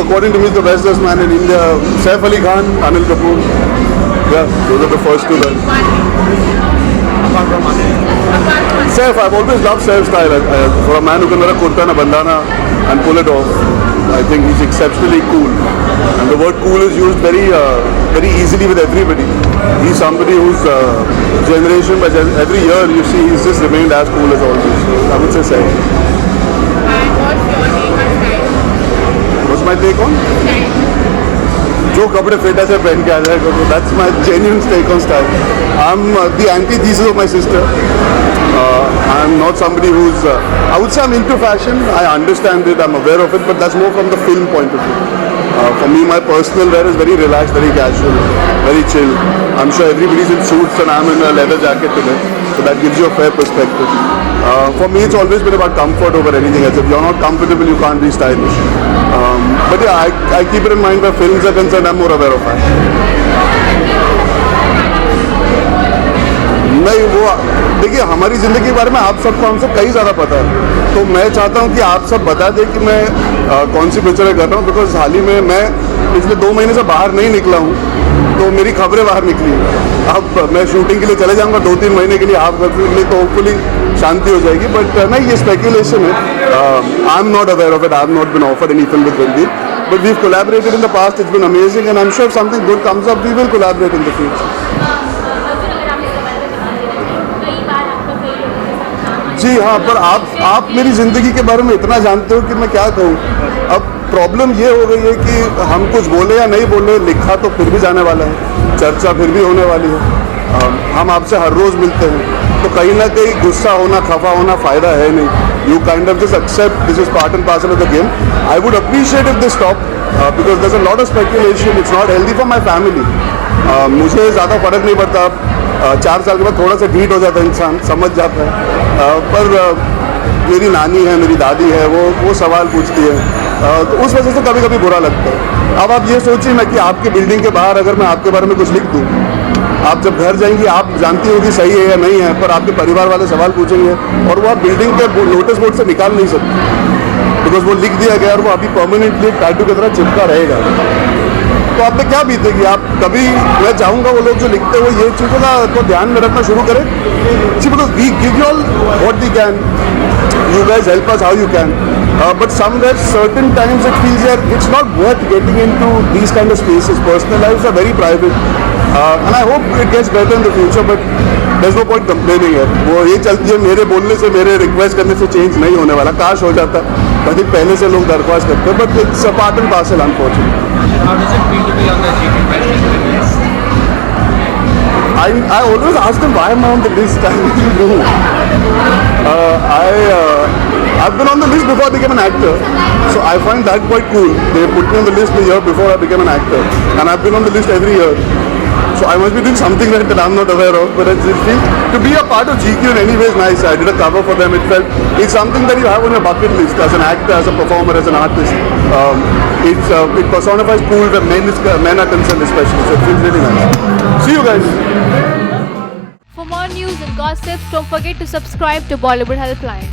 according to me, is the best man in India. Saif Ali Khan, Anil Kapoor. Yeah, those are the first two. Saif, I've always loved Saif's style. For a man who can wear a kurta and a bandana and pull it off, I think he's exceptionally cool. And the word cool is used very easily with everybody. He's somebody whose generation, but every year you see he's just remained as cool as always. So I would say Saif. And what's your take on style? What's my take on? जो कपड़े fit ऐसे पहन के आ जाए, that's my genuine take on style. I'm the antithesis of my sister. I'm not somebody who's, I would say I'm into fashion, I understand it, I'm aware of it, but that's more from the film point of view. For me, my personal wear is very relaxed, very casual, very chill. I'm sure everybody's in suits and I'm in a leather jacket today, so that gives you a fair perspective. For me, it's always been about comfort over anything else. If you're not comfortable, you can't be stylish. But yeah, I keep it in mind where films are concerned, I'm more aware of fashion. नहीं वो देखिए, हमारी ज़िंदगी के बारे में आप सबको हमसे कई ज़्यादा पता है, तो मैं चाहता हूँ कि आप सब बता दें कि मैं कौन सी पिक्चरें कर रहा हूँ, बिकॉज हाल ही में मैं पिछले 2 महीने से बाहर नहीं निकला हूँ, तो मेरी खबरें बाहर निकली। अब मैं शूटिंग के लिए चले जाऊँगा 2-3 महीने के लिए, हाफ करने के लिए, तो होपफुली शांति हो जाएगी। बट नहीं, ये स्पेकुलेशन है। I am not aware of it, I have not been offered any film with Ranbir, but we have collaborated in the past, it's been amazing and I am sure if something good comes up we will collaborate in the future. जी हाँ, पर आप मेरी ज़िंदगी के बारे में इतना जानते हो कि मैं क्या कहूँ। अब प्रॉब्लम ये हो गई है कि हम कुछ बोले या नहीं बोले, लिखा तो फिर भी जाने वाला है, चर्चा फिर भी होने वाली है। हम आपसे हर रोज़ मिलते हैं, तो कहीं ना कहीं गुस्सा होना, खफा होना फ़ायदा है नहीं। You kind of just accept this is part and parcel of the game. I would appreciate if this stop because there is a lot of speculation, it's not healthy for my family. मुझे ज़्यादा फ़र्क नहीं पड़ता, 4 साल के बाद थोड़ा सा ढीठ हो जाता है इंसान, समझ जाता है। पर मेरी नानी है, मेरी दादी है, वो सवाल पूछती है, तो उस वजह से कभी कभी बुरा लगता है। अब आप ये सोचिए ना कि आपकी बिल्डिंग के बाहर अगर मैं आपके बारे में कुछ लिख दूँ, आप जब घर जाएंगी आप जानती होगी सही है या नहीं है, पर आपके परिवार वाले सवाल पूछेंगे और वो आप बिल्डिंग के नोटिस बोर्ड से निकाल नहीं सकते, बिकॉज वो लिख दिया गया और वो अभी परमानेंटली टैटू की तरह चिपका रहेगा। तो आप पे क्या बीतेगी? आप कभी, मैं चाहूँगा वो लोग जो लिखते हैं वो ये चीज़ों का तो ध्यान में रखना शुरू करें। जी, because we give you all what we can, you guys help us how you can, but somewhere certain times it feels that it's not worth getting into these kind of spaces. Personal lives are very private, and I hope it gets better in the future, but there's no point complaining है। वो ये चलती है, मेरे बोलने से, मेरे request करने से चेंज नहीं होने वाला। काश हो जाता, कभी पहले से लोग दरख्वास्त करते हैं, but it's a part and parcel unfortunately. How does it feel to be on the GQ Fashion list? I always ask them why am I on the list. I really do. I've been on the list before I became an actor, so I find that quite cool. They put me on the list the year before I became an actor, and I've been on the list every year. So I must be doing something right that I'm not aware of. But it feels to be a part of GQ in any way is nice. I did a cover for them. It's something that you have on your bucket list as an actor, as a performer, as an artist. It personifies cool where men are concerned, especially. So it feels really nice. See you guys. For more news and gossips, don't forget to subscribe to Bollywood Helpline.